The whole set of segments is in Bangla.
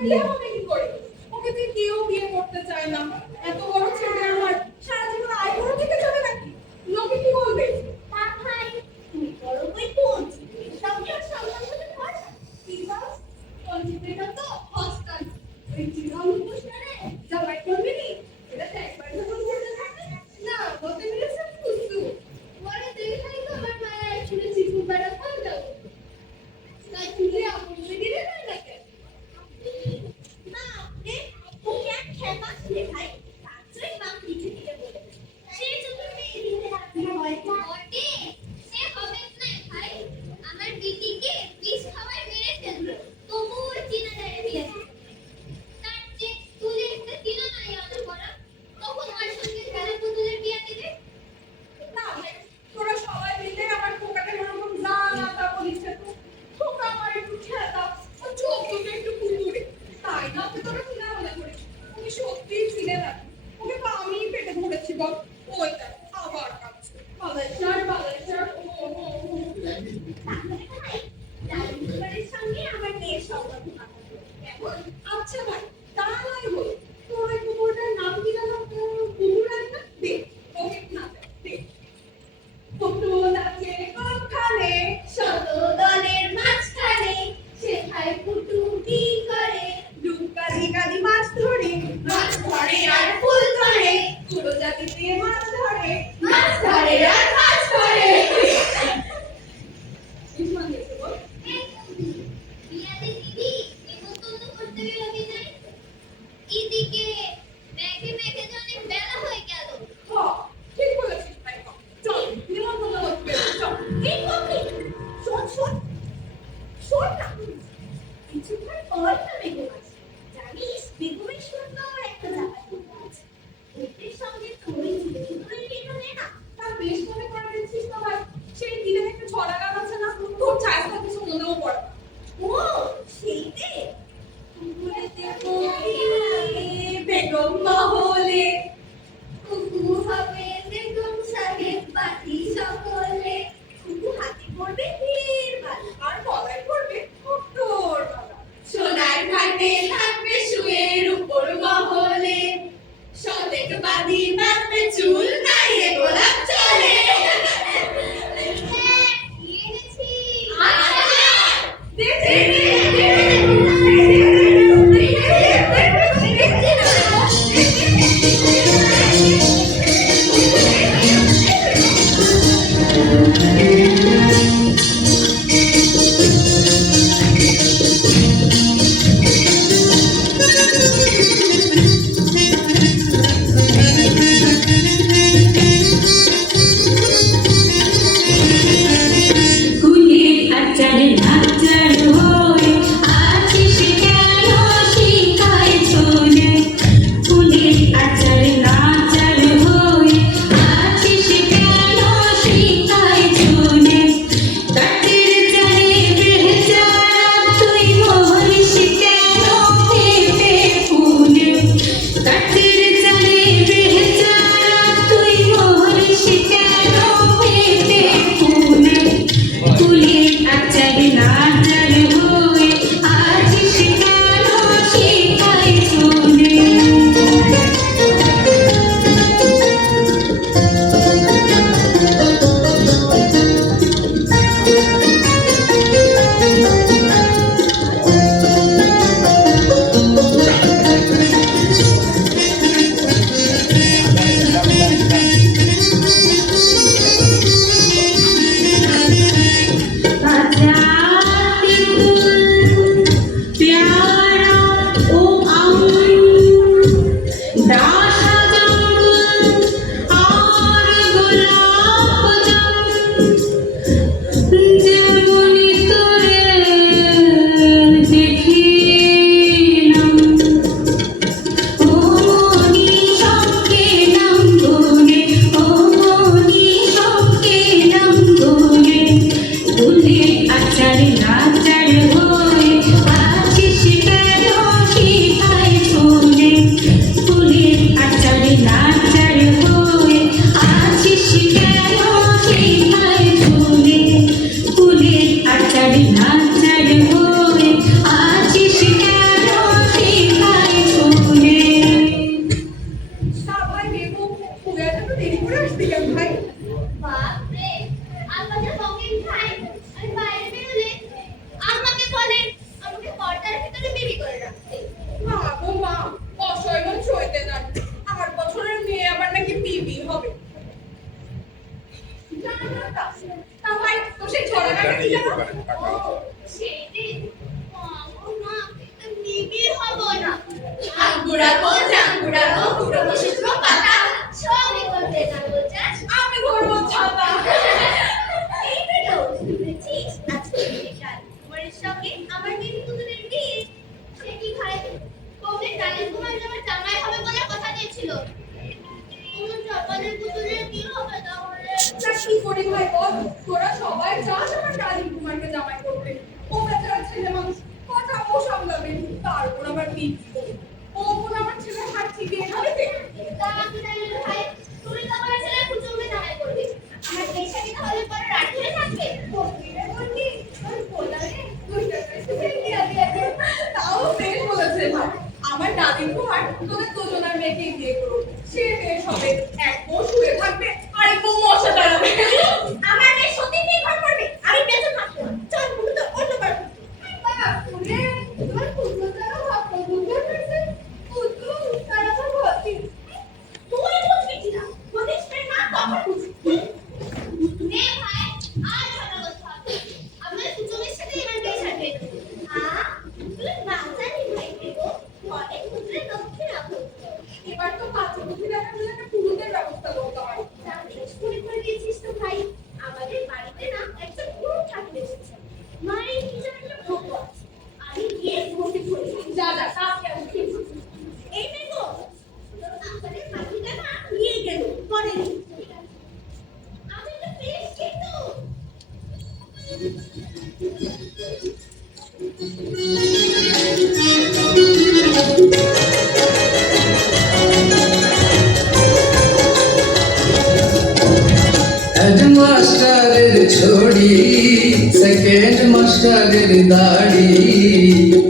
বিয়ে হবে কি করে? ওকে যে কেউ বিয়ে করতে চায় না। এত বড় ছেলে আমার সারা জীবন আয় করে থেকে যাবে নাকি? লোকে কি বলবে? তা ভাই তুমি বড় বই পড়ছি সংসার সম্মান হতে পারে কি বাস? পঞ্চিতেটা তো হস্তান। ওই জীবন মুখোশটারে জামাই করবি নি? এটা তো একবার যখন বলতে থাকে না বলতে মিলেছে কুসু। বড় দেখাই তো আমার মায়ের চুলে চিকুন বেড়া ফল দাও তাই চুলে আপনি দিলে না নাকি? না আপনি ওকে এক খেপা ছিলে ভাই তারই বাপ লিখে দিতে বলে সে যদি মেয়ে দিতে রাখতে হয় বটে সে হবে না ভাই আমার বিটিকে বিষ খাবার মেরে ফেললো তবুও চিনা যায় বিয়ে তার যে তুলে একটা চিনা নাই আনা করা তখন ওর সঙ্গে খেলা পুতুলের বিয়ে দিবে না ভাই, তোরা সবাই মিলে আমার খোকাকে এরকম না না তা বলিস তো। খোকা আমার একটু খেতা, ও চোখ দুটো একটু কুকুরে। তাই না ওকে তোরা চিনা মনে করিস? ওকে সত্যিই চিনে না। ওকে তো আমিই পেটে ধরেছি বল। ওই দেখ আবার কাঁদছে। বালাইচার, ও ও ও ও। তাহলে ভাই রাজকুমারের সঙ্গে আমার মেয়ের সম্পর্ক পাকাবো কেমন আচ্ছা ভাই, তা নয় হলো। তোর ওই কুকুরটার নাম কি জানো? কুকুর একটা দে। ওকে না দে। পুতুল আছে কোনখানে? শত দলের মাঝখানে সে খায় পুটুকি করে ডুবকালি কালি মাছ ধরে আর ফুল ধরে পুরো জাতিতে মাছ ধরে মাছ ধরে আর মাছ ধরে ইসমান গেছে বল। বিয়াতে দিদি নিমন্ত্রণ করতে গেল বিদায় এদিকে মেঘে মেঘে জানি বেলা হয়ে গেল হ, ঠিক বলেছিস ভাই। চল নিমন্ত্রণ করতে চল। এই কপি শোন শোন শোন না কিছুক্ষণ পর না বেগম আসে জানিস বেগমের সুন্দর একটা জামা পরে আছে ওদের সঙ্গে তোরই ঝুলে ধরে নিয়ে না তার বেশ মনে করে দিচ্ছিস তো ভাই। সেই দিনের একটা ছড়া গান আছে না? তোর চায়ের সাথে কিছু মনেও পড়ে না। ও সেইতে কুকুরেতে কোকিলে বেগম মহলে কুকু হবে বেগম সাহেব বাকি সকলে কুকু হাতে পড়বে ঢের ভালো আর গলায় পড়বে তোর বাবা। সোনার ঘাটে থাকবে শুয়ে রূপোর মহলে সদেক বাদি নামবে চুল গায়ে গোলাপ চলে। হ্যাঁ দিয়ে গেছি দে দে দে দে। কুড়াবো, জাম কুড়াবো, কুড়াবো শুকনো পাতা, সবই করতে যাবো চাষ। আমি ধরবো ছাতা। এই তো বুঝেছিস, আজকে বিকাল কুমারের সঙ্গে আমার বেবি পুতুলের বিয়ে। সে কি ভাই কবে কালী কুমার আমার জামাই হবে বলে কথা দিয়েছিল। কোন জপানের পুতুলের কি হবে তাহলে? তা কি করি ভাই বল, তোরা সবাই চাস আমার কালী কুমারকে জামাই করতে। ও বেচারা ছেলে মানুষ, কথা ও সামলাবে, তারপর আবার বিক্রি করবে। ও কোন আমার ছেলের হাত থেকে খাবে। তা আমি জানি না ভাই, তুমি তো আমার ছেলে পুতুলকে জামাই করবে। আমার পেশাকে তাহলে পরে রাখতে থাকবে। বলবি বলবি তোর বলারে দুইটা করে দিয়া দিয়া তাও বেশ বলেছে ভাই। আমার দাদির কুমার তোদের দুজনের মেয়েকে বিয়ে করো, সে বেশ হবে, এক বউ শুয়ে থাকবে আর এক বউ মশা দাঁড়াবে। আমার মেয়ে সত্যি বিয়ে ঘর করবে, আমি বেঁচে থাকবো না। চল পুরো তো অন্যবার। বাপুরে, তোমার পুতুল দ্বারা ভাবনা বুঝতে পারছে, পুতুল তারা তো ভর্তি। তুই বুঝবি কিনা? বলিস না তখন বুঝবি। নে ভাই, আর ঝগড়া করতে হবে না। আমার পুতুলের সাথে এবার বিয়ে সারবে। তুই না জানি ভাই দেবো, অনেক পুতুলের লক্ষ্মী রাখো। এবার তো বাচ্চা বুদ্ধি দেখা গেলে একটা পুরুষের ব্যবস্থা করতে হয়। বেশ করে দিয়েছিস তো ভাই। আমাদের বাড়িতে না একজন পুরুষ ঠাকুর এসেছে। মায়ের কি যেন একটা ভোগ আছে। আমি গিয়ে ভর্তি করি। যা যা কাকে উঠে এই দেখো, আমাদের পাখিটা না নিয়ে গেল পরে। আমি তো বেশ কিন্তু হেডমাস্টারের ছড়ি, সেকেন্ড মাস্টারের দাড়ি,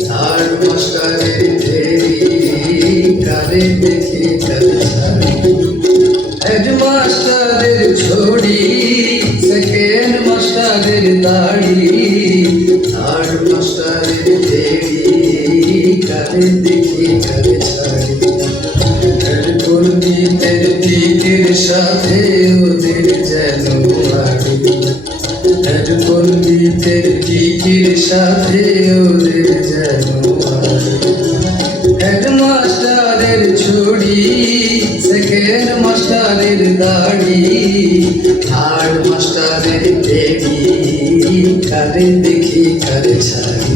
থার্ড মাস্টারের দেরি, কারে দেখি কারে ছাড়ি। হেডমাস্টারের ছড়ি, সেকেন্ড মাস্টারের দাড়ি, থার্ড মাস্টারের দেরি, কারে দেখি কারে ছাড়ি। কর্মীদের দিকের সাথে ওদের যেন আড়ি, কর্মীদের দিকের সাথে ওদের যেন আড়ি। হেডমাস্টারের ছড়ি, সেকেন্ড মাস্টারের দাড়ি, থার্ড মাস্টারের দেরি, কারে দেখি কারে ছাড়ি।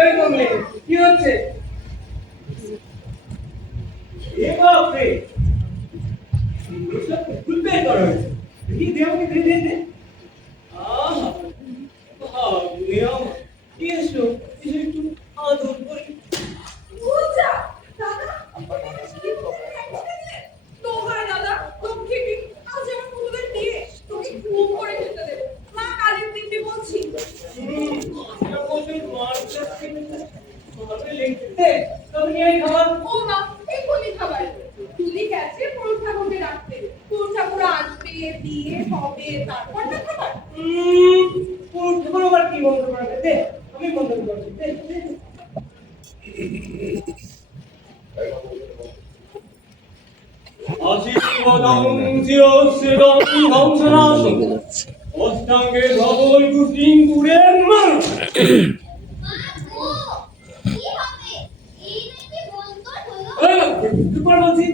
এই কমলে কি হচ্ছে? এ বাপরে, এসব ফুল বের করা হয়েছে। দেখি দে আমাকে, দে দে দে। আহা, বাপরে আমার, এসো এসো একটু আদর করি। বুঝা দাদা তো হয় দাদা, লক্ষ্মী আজ আমার পুতুলের বিয়ে, তোকে খুব করে খেতে দেবো। মা কালীর দিব্যি বলছি। এটা বলতে মারতে ভালো লেগেছে। তবে নিয়ে আয় খাবার। ও মা, এক্ষুনি খাবার তুলি গেছে পুরুষ ঠাকুরকে রাখতে। পুরুষ ঠাকুর আসবে, বিয়ে হবে, তারপর না খাবার। পুরো ঠাকুর আবার কি বন্ধ করাবে? দে, আমি বন্ধ করছি। দে দে দে। আশীর্বাদং চিরস্যেদং ধ্বংসনাশং অষ্টাঙ্গে ধবল কুসিং দূরের মান। মা গো, কি হবে? এই নাকি বন্ধ হলো। তুই পর বলছি,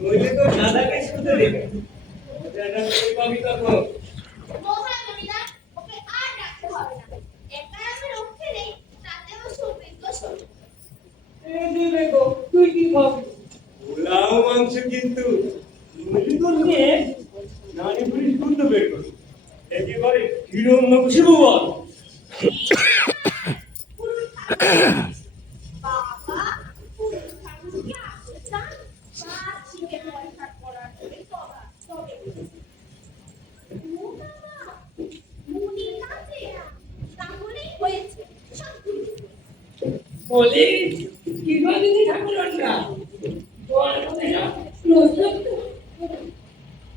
নইলে তো দাদাকে শুতে দেবে। দাদা তুই পাবি তখন। মহামণিরা, ওকে আর রাখতে হবে না। একা আমি রক্ষে নেই, তাতেও সুবিধ শোন। এই যে দেখো, তুই কি খাবি? পোলাও মাংস কিন্তু নইলে তো নিয়ে নানি পুলিশ গুন্ড বের করো। একেবারে হিরণ্যকশিপু বল। বাবা, পুরুষ ঠাকুরকে আসতে চান? পাঁচ শিখে পয়সা করার পরে তবে ও বাবা, মুনির কাছে তাহলেই হয়েছে। সব ভুলে বলি কি বলি ঠাকুরনরা বল মনে না নজর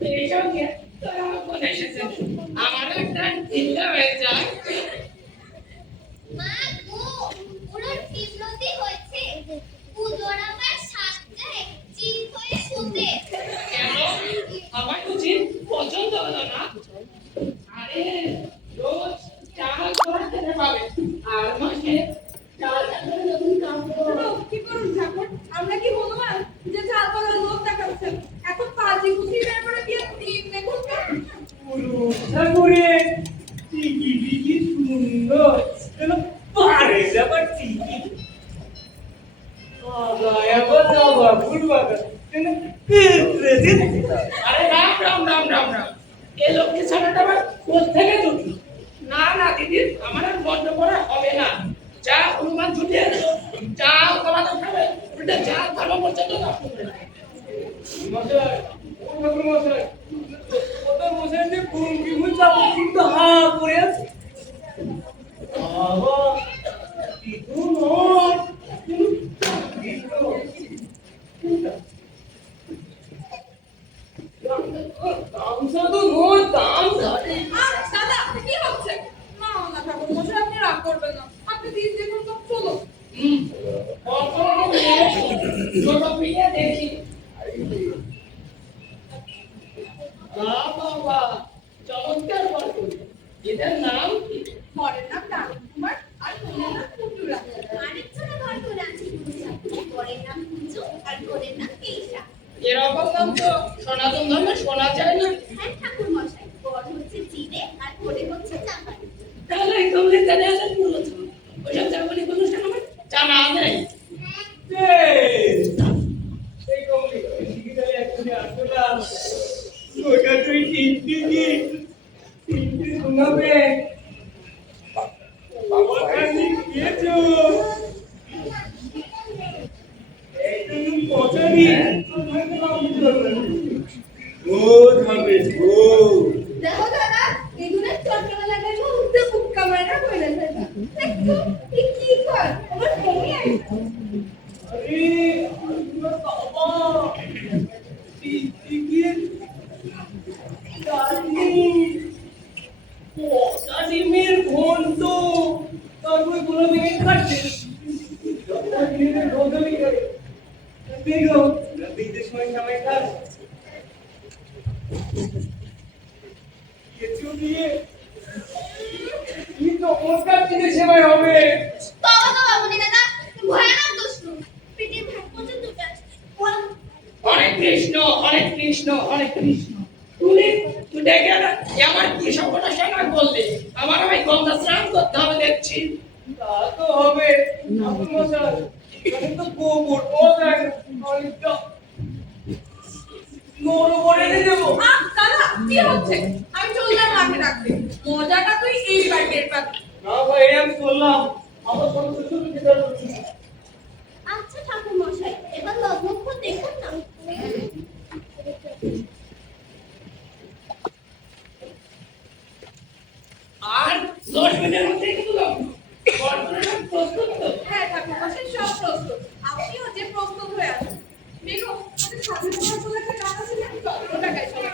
এই সঙ্গে তোরা কোন এসেছে আমার একটা চিন্তা হয়ে যায়। মা গো, পুরো বিব্রতি হয়েছে। পুজোর আবার সাতটা চিন হয়ে শুতে। কেন আমার বুঝি পছন্দ হলো না? আরে রোজ চাল করে খেতে পাবে আর মাসে চাল যেন পারে যাবার ঠিকই আবার যাবা ভুলবা যেন পেটরে দিতে আরে রাম রাম রাম রাম রাম এই লক্ষ্মী ছানাটা আবার কোত্থেকে জুটলো? না না দিদি, আমার আর বন্ধ করা হবে না। যা হনুমান ছুটে যা তোমাদের খাবে উল্টে যা ধর্ম পর্যন্ত নষ্ট করে দেয়। মশাই ও ঠাকুর মশাই ওটা মশাই যে ভঙ্গি মুচা কিন্তু হা করে আছে বাবা কিছু নয় তামসা তো নয় তামসা দাদা কি হচ্ছে? না না ঠাকুর মশাই, আপনি রাগ করবেন না, আপনি দিন দেখুন তো, চলো। ছোট পিঠে দেখি। বাবা চমৎকার গল্প। এদের নাম কি? বরের নাম ডানু কুমার আর কন্যার নাম পুটুরা। আরেকজনে ঘর করে আছে পুরুষ, বরের নাম কুঞ্জু আর বোনের নাম কেশা। এরকম নাম তো সনাতন ধর্মে শোনা যায় না। হ্যাঁ ঠাকুর মশাই, বর হচ্ছে জিরে আর বোনে হচ্ছে চাপানি। তাহলে এই কমলি জানে আছে পুরো ওইসব জামানি অনুষ্ঠান আমার জানা নেই। এই কমলি শিখিতালে একজনে আসলাম ওটা তুই তিনটি শোনাবে বাবা কাছে গিয়েছো একদম পচারি ভোজ হবে ভোজ দেখো দাদা, এগুলোর ছোটবেলা থেকে উঠতে খুব কামাইনা করে ফেলা। দেখো কি কর, আমার কমই আছে। আরে আল্লাহ বাবা টিকিট ডিমের ঘন্ট তারপরে কোনো ভেঙে খাচ্ছে দেখো বিদেশ সময় সময় খাস কিছু দিয়ে কি চমৎকার জিনিস সেবাই হবে বাবা বাবা মনে দাদা ভয়ানক দুষ্টু, পেটে ভাত পর্যন্ত হরে কৃষ্ণ হরে কৃষ্ণ হরে কৃষ্ণ। তুমি তুই দেখে না আমার কি সর্বনাশ না বললে? আমার ওই গঙ্গা স্নান করতে হবে দেখছি। তা তো হবে ঠাকুর মশাই এখানে তো গোবর পাওয়া যায় না অনেকটা নরম করে নিয়ে যাবো দাদা কি হচ্ছে? আমি চললাম মাঠে রাখতে, মজাটা তুই এই বাড়ির পাবি। না ভাই আমি বললাম আমার সন্তুষ্ট যেটা আচ্ছা ঠাকুর মশাই, এবার লগ্নক্ষণ দেখুন না। আর 10 মিনিটের মধ্যে কিন্তু বর্তমানে প্রস্তুত তো। হ্যাঁ ঠাকুর মশাই, সব প্রস্তুত, আপনিও যে প্রস্তুত হয়ে আছেন। দেখো আমাদের সাথে তোমার বলে একটা গান আছে না, ওটা গাই চলো।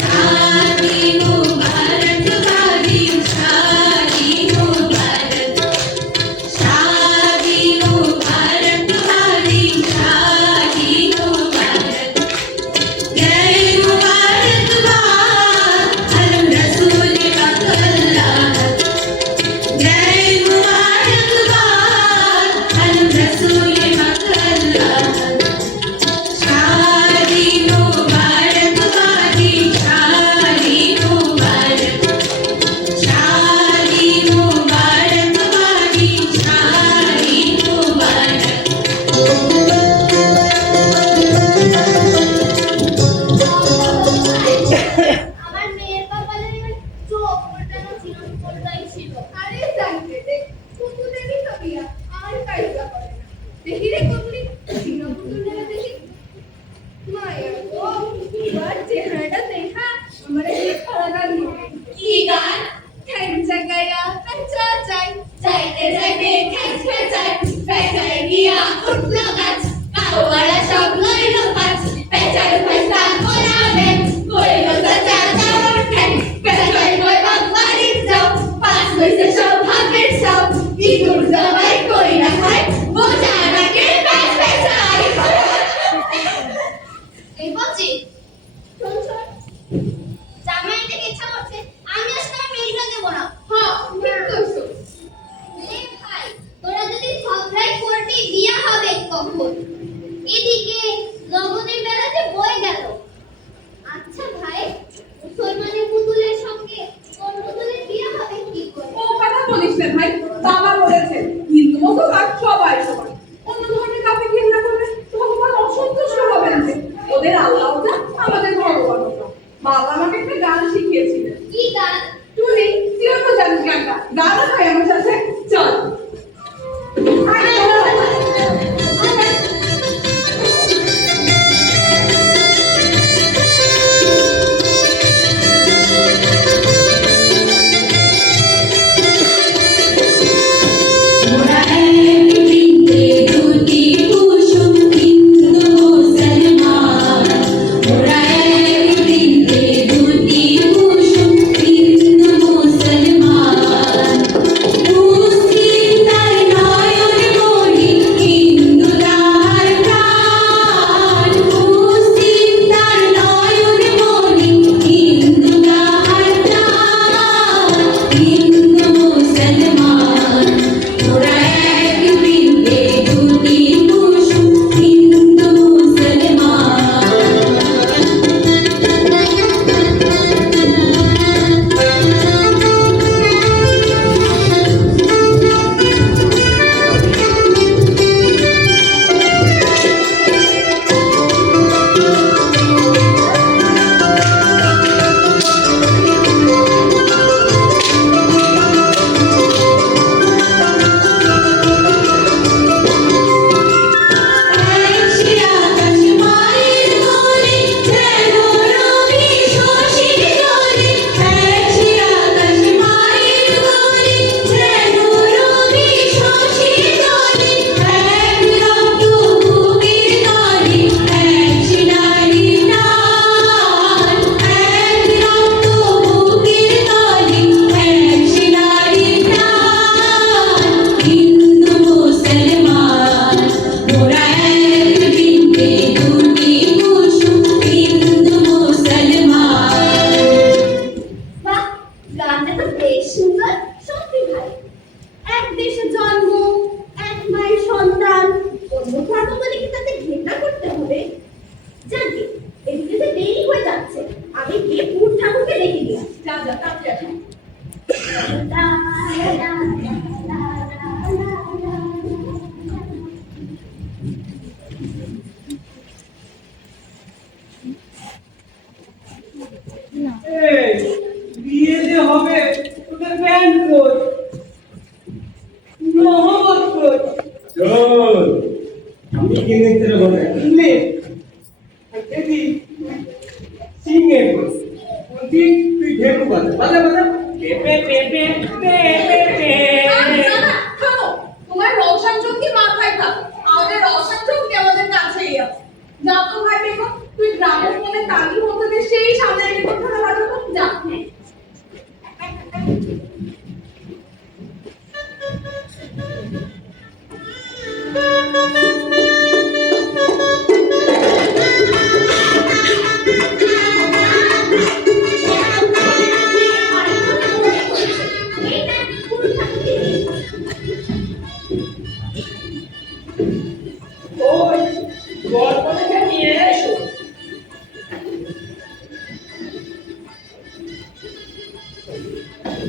शादी मुबारक वाली शादी मुबारक, शादी मुबारक वाली शादी मुबारक, जय मुबारक अलम रसूल पाक अल्लाह, जय मुबारक अलम रसूल पाक अल्लाह। शादी मुबारक वाली शादी मुबारक, शादी मुबारक वाली शादी मुबारक। আমার মেয়ের কপালে চোখ ফোটানো চিরন্তনটাই ছিল। আরে জানতে দে, কুকুরেরই তো বিয়া, আর কাইজা করে না। দেখি রে কুকুরি, চিনা কুকুরের দেখি। মায়া গো, এবার চেহারাটা দেখা আমার এই খারাপ নিবে। কি গান? ঠ্যাং জাগায়া পেঁচা যাই, যাইতে যাইতে খেঁচ খেঁচায়, পেঁচায় গিয়া উঠলো গাছ, কাউয়ারা সব লইল পাছ, পেঁচার ফেসা করাবে, কইল চাচা যাওয়ার ঠ্যাং, পেঁচায় কইবা বাড়ির যাও, পাঁচ হইছে সব ভাবের সব, ইঁদুর জবাই কইরা খায়, বোঝা রাখে প্যাঁচ পেঁচায়। এই বলছি, শোন শোন, জামাই দেখেছি এদিকে লগনের বেলা যে বয়ে গেল। আচ্ছা ভাই, মুসলমানের পুতুলের সঙ্গে কোন পুতুলের বিয়ে হবে কি করে? ও কথা বলিস না ভাই, বাবা বলেছেন হিন্দু মুসলমান সবাই সমান। অন্য ধর্মের কাউকে ঘৃণা করলে ভগবান অসন্তুষ্ট হবেন যে। ওদের আল্লাহটা আমাদের ভগবান। বাবা আমাকে একটা গান শিখিয়েছিলেন। কি গান? টুনি, তুইও তো জানিস গানটা। গান হয় আমার সাথে, চল। বিয়ে যে হবে ওদের ব্যান্ড কই, নহবত কই? চল আমি কিনে তোর বলে লে আদি সিঙ্গে কই ওদি তুই ঢেকু বাজা বাজা বাজা pay pay pay pay pay pay. থামো, তোমার রওশন চোখকে মাথায় থাক। আমাদের রওশন চোখকে আমাদের কাছেই আছে। যা তো ভাই দেখো, তুই গ্রামের মনে তালির মধ্যে দিয়ে সেই সামনে রেখে কথাটা বাজাবো। যা। ওই গল্পটাকে নিয়ে এসো।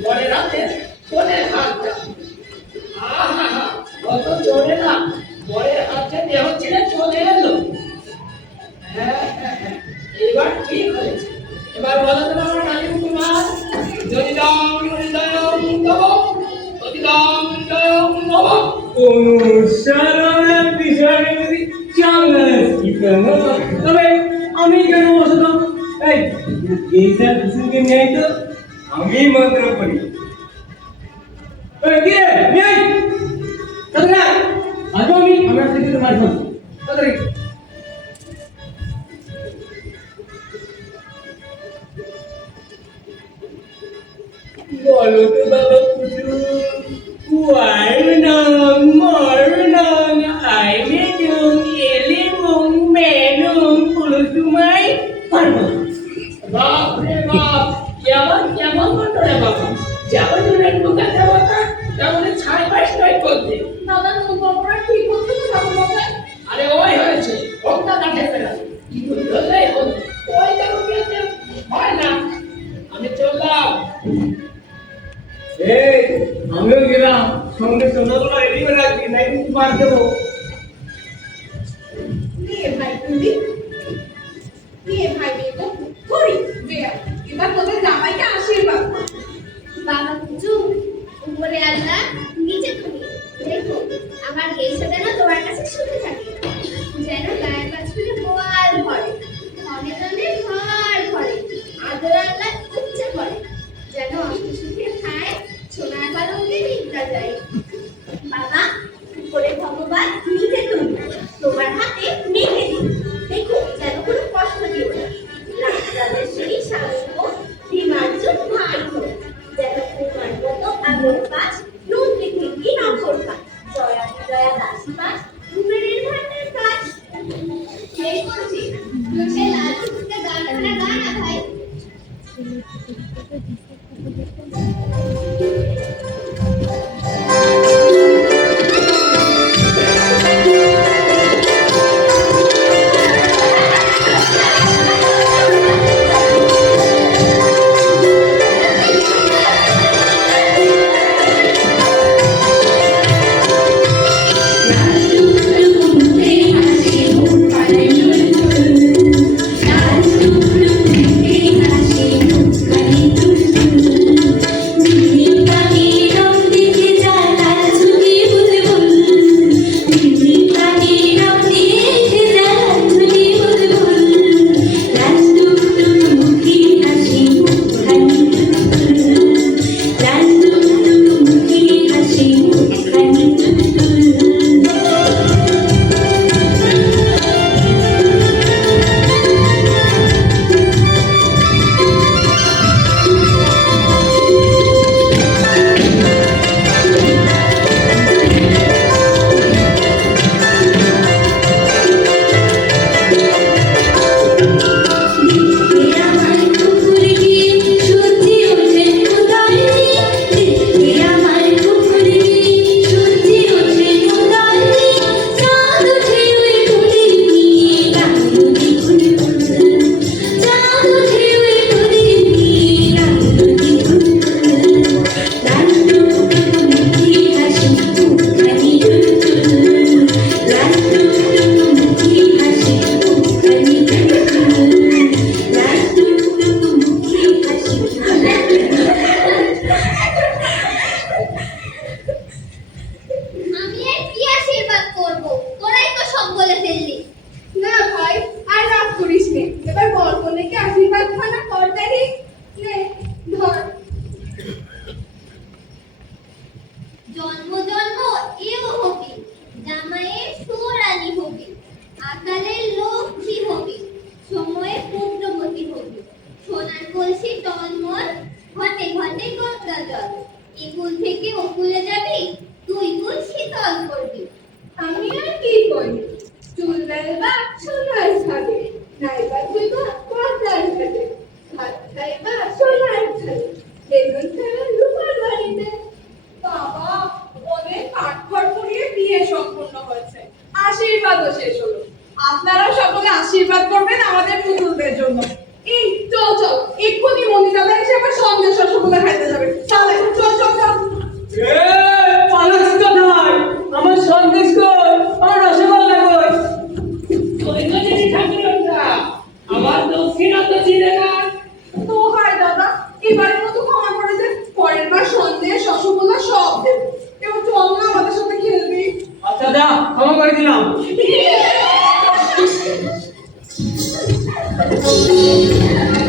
পরে রাতে কোনের হাতটা, আহা কত জোরে না পরের হাতে দেহ ছেড়ে চলে এলো। হ্যাঁ, এবার ঠিক হয়েছে। এবার বলো তো আমার কালী কুমার, যদি দম হৃদয়ম তব, যদি দম হৃদয়ম নব। অনুসরণের বিষয়ে যদি চালাস কি কেন, তবে আমি কেন বসতাম? এই স্যার কিছুকে নেই তো আমি মন্ত্র করি। কি রে নেই তাহলে আসবো আমি আমার থেকে তোমার ফোন তাড়াতাড়ি। বলো তো বাবা পুত্র, Warnung, mornung, aimedung, elimung, menung, pulutumai, parmung. বাপ রে বাপ, কেমন কেমন করতো রে বাবা, যেমন দূরের মুখে দেবতা তেমন ছাই পাশ নয় করতে। দাদা, তোমার ঠিক হচ্ছে তো ঠাকুর মশাই? আরে ওই হয়েছে, এই আমিও গেলাম, সঙ্গে সোনাগুলো রেডি করে রাখবি, নাই কিন্তু মার দেবো। নিয়ে ভাই তুমি নিয়ে ভাই বেগো থরি বেয়া এবার তোদের জামাইকে আশীর্বাদ কর। বাবা কুচু, উপরে আল্লাহ, নিচে তুমি। দেখো আমার এই সাথে না তোমার কাছে শুনে থাকে, যেন গায়ের বাছুরে গোয়াল ভরে, ধনে ধনে ঘর ভরে, আদর আল্লাহ উচ্চে পড়ে, যেন অষ্ট সুখে খায়, সোনার পালঙ্কে নিদ্রা যায়। বাবা, উপরে ভগবান, নিচে তুমি, তোমার হাতে মেখে দিই। দেখো যেন কোনো কষ্ট দিও না, রাজরাজের সেই শাস্ত্র বিমার্য ভাই হোক, যেন তোমার মতো আগর পাশ নুন লিখে কি নকর পাশ, জয়া জয়া দাস পাশ ঘুমের ভান্ডার পাশ। শেষ করছি, সে লাল টুকটুকে গানটা গানা ভাই। আমি আর কি আশীর্বাদ করব, তোরাই তো সব বলে ফেললি। না ভাই আর রাগ করিস নে, এবার বর কনেকে আশীর্বাদ খানা কর দেখি। নে ধর। জন্ম জন্ম এও হবি, জামাইয়ের সুরানি হবি, আকালের লক্ষ্মী হবি, সময়ে পুত্রবতী হবি, সোনার কলসি টলমল, ঘটে ঘটে গঙ্গা জল, একুল থেকে ওকুলে যাবি, তুই কুল শীতল করবি। আমি আর কি করি, চুল বেলবা সোনার ছাদে, নাইবা তুইবা পর্দার ঘাটে, ভাত খাইবা সোনার থালে, বেগুন খাইবা রূপার বাড়িতে। বাবা, অনেক কাঠখড় পুড়িয়ে বিয়ে সম্পূর্ণ হয়েছে, আশীর্বাদও শেষ হলো। আপনারাও সকলে আশীর্বাদ করবেন আমাদের পুতুলদের জন্য। এই চল চল, এক্ষুনি মন্দিরালয় এসে আবার সন্দেশ রসগোল্লা খাইতে যাবে। চলে চল চল চল। পালাচ্ছি কোথায়? আমার সন্দেশ কই, আমার রসগোল্লা কই? ওই তো যিনি ঠাকুরটা, আমার দক্ষিণা তো চিনে না। তো হাই দাদা, এবারের মতো ক্ষমা করে দে, পরের বার সন্দেশ রসগোল্লা সব দেবো। এবার চল না আমাদের সাথে খেলবি। আচ্ছা যা, ক্ষমা করে দিলাম। Yeah!